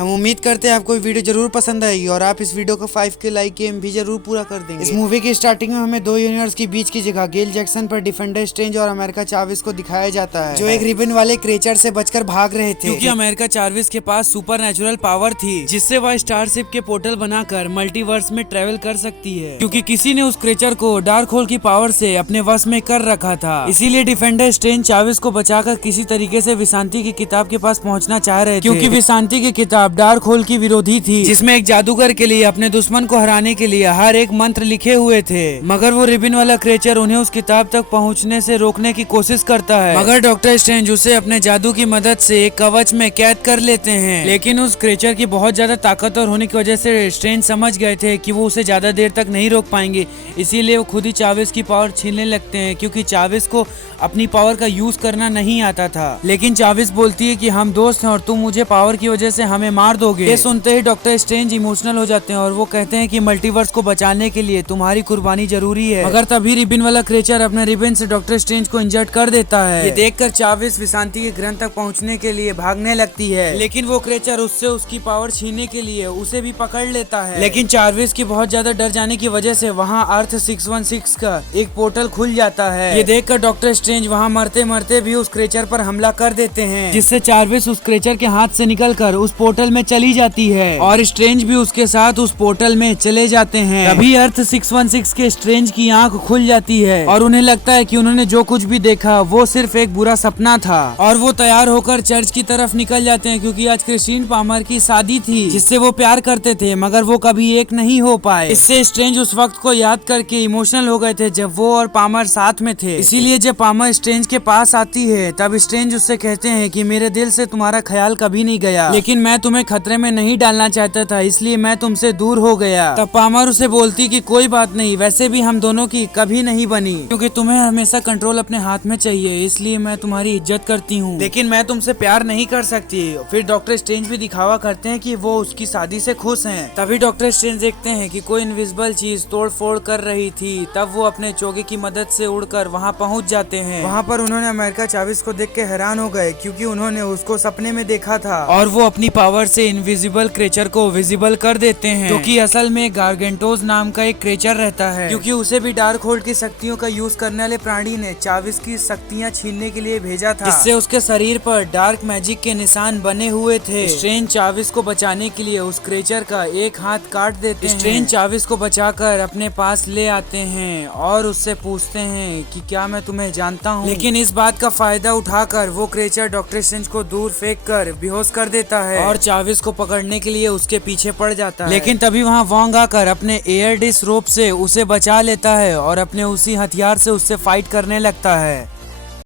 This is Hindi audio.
हम उम्मीद करते हैं आपको वीडियो जरूर पसंद आएगी और आप इस वीडियो को 5K लाइक के एम भी जरूर पूरा कर देंगे। इस मूवी की स्टार्टिंग में हमें दो यूनिवर्स के बीच की जगह गेल जैक्सन पर डिफेंडर स्ट्रेंज और अमेरिका चार्विस को दिखाया जाता है, जो एक रिबन वाले क्रेचर से बचकर भाग रहे थे, क्योंकि अमेरिका चार्विस के पास सुपर नेचुरल पावर थी जिससे वह स्टारशिप के पोर्टल बनाकर मल्टीवर्स में ट्रेवल कर सकती है, क्योंकि किसी ने उस क्रेचर को डार्क होल की पावर से अपने वश में कर रखा था। इसीलिए डिफेंडर स्ट्रेंज चार्विस को बचाकर किसी तरीके से विशांति की किताब के पास पहुंचना चाह रहे थे, क्योंकि विशांति की किताब डार्क होल की विरोधी थी, जिसमें एक जादूगर के लिए अपने दुश्मन को हराने के लिए हर एक मंत्र लिखे हुए थे। मगर वो रिबन वाला क्रेचर उन्हें उस किताब तक पहुंचने से रोकने की कोशिश करता है, मगर डॉक्टर स्ट्रेंज उसे अपने जादू की मदद से एक कवच में कैद कर लेते हैं। लेकिन उस क्रेचर की बहुत ज्यादा ताकतवर होने की वजह से स्ट्रेंज समझ गए थे कि वो उसे ज्यादा देर तक नहीं रोक पाएंगे, इसीलिए वो खुद ही चार्विस की पावर छीनने लगते हैं, क्योंकि चार्विस को अपनी पावर का यूज करना नहीं आता था। लेकिन चार्विस बोलती है कि हम दोस्त हैं और तुम मुझे पावर की वजह से हमें मार दोगे। ये सुनते ही डॉक्टर स्ट्रेंज इमोशनल हो जाते हैं और वो कहते हैं कि मल्टीवर्स को बचाने के लिए तुम्हारी कुर्बानी जरूरी है। मगर तभी रिबन वाला क्रेचर अपने रिबन से डॉक्टर स्ट्रेंज को इंजर्ड कर देता है। ये देखकर चार्विस विशांति के ग्रह तक पहुंचने के लिए भागने लगती है, लेकिन वो क्रेचर उससे उसकी पावर छीनने के लिए उसे भी पकड़ लेता है। लेकिन चार्विस की बहुत ज्यादा डर जाने की वजह से वहाँ अर्थ 616 का एक पोर्टल खुल जाता है। ये देखकर डॉक्टर स्ट्रेंज वहाँ मरते मरते भी उस क्रेचर पर हमला कर देते हैं, जिससे चार्विस उस क्रेचर के हाथ से निकलकर उस पोर्टल में चली जाती है और स्ट्रेंज भी उसके साथ उस पोर्टल में चले जाते हैं। तभी अर्थ 616 के स्ट्रेंज की आंख खुल जाती है और उन्हें लगता है कि उन्होंने जो कुछ भी देखा वो सिर्फ एक बुरा सपना था, और वो तैयार होकर चर्च की तरफ निकल जाते हैं, क्योंकि आज क्रिस्टीन पामर की शादी थी जिससे वो प्यार करते थे, मगर वो कभी एक नहीं हो पाए। इससे स्ट्रेंज उस वक्त को याद करके इमोशनल हो गए थे जब वो और पामर साथ में थे। इसीलिए जब पामर स्ट्रेंज के पास आती है तब स्ट्रेंज उससे कहते हैं कि मेरे दिल से तुम्हारा ख्याल कभी नहीं गया, लेकिन मैं तुम्हें खतरे में नहीं डालना चाहता था, इसलिए मैं तुमसे दूर हो गया। तब पामर उसे बोलती कि कोई बात नहीं, वैसे भी हम दोनों की कभी नहीं बनी, क्योंकि तुम्हें हमेशा कंट्रोल अपने हाथ में चाहिए, इसलिए मैं तुम्हारी इज्जत करती हूँ, लेकिन मैं तुमसे प्यार नहीं कर सकती। फिर डॉक्टर स्ट्रेंज भी दिखावा करते हैं कि वो उसकी शादी से खुश हैं। तभी डॉक्टर स्ट्रेंज देखते हैं कि कोई इनविजिबल चीज तोड़ फोड़ कर रही थी, तब वो अपने चोगे की मदद से उड़कर वहाँ पहुँच जाते हैं। वहाँ पर उन्होंने अमेरिका चार्विस को देख के हैरान हो गए, क्योंकि उन्होंने उसको सपने में देखा था और वो अपनी पावर से इनविजिबल क्रेचर को विजिबल कर देते हैं, क्योंकि असल में गार्गेंटोस नाम का एक क्रेचर रहता है, क्योंकि उसे भी डार्क होल्ड की शक्तियों का यूज करने वाले प्राणी ने चार्विस की शक्तियाँ छीनने के लिए भेजा था, जिससे उसके शरीर पर डार्क मैजिक के निशान बने हुए थे। स्ट्रेंज चार्विस को बचाने के लिए उस क्रेचर का एक हाथ काट देते हैं। स्ट्रेंज चार्विस को बचाकर अपने पास ले आते हैं और उससे पूछते हैं कि क्या मैं तुम्हें जानता हूँ, लेकिन इस बात का फायदा उठाकर वो क्रेचर डॉक्टर स्ट्रेंज को दूर फेंक कर बेहोश कर देता है और चार्विस को पकड़ने के लिए उसके पीछे पड़ जाता है। लेकिन तभी वहाँ वोंग आकर अपने एयर डिश रोप से उसे बचा लेता है और अपने उसी हथियार से उससे फाइट करने लगता है।